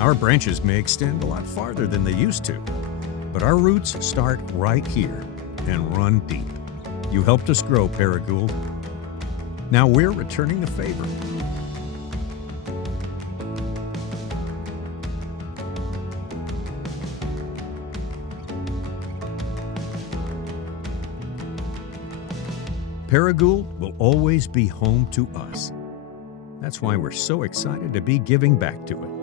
Our branches may extend a lot farther than they used to, but our roots start right here and run deep. You helped us grow, Paragould. Now we're returning the favor. Paragould will always be home to us. That's why we're so excited to be giving back to it.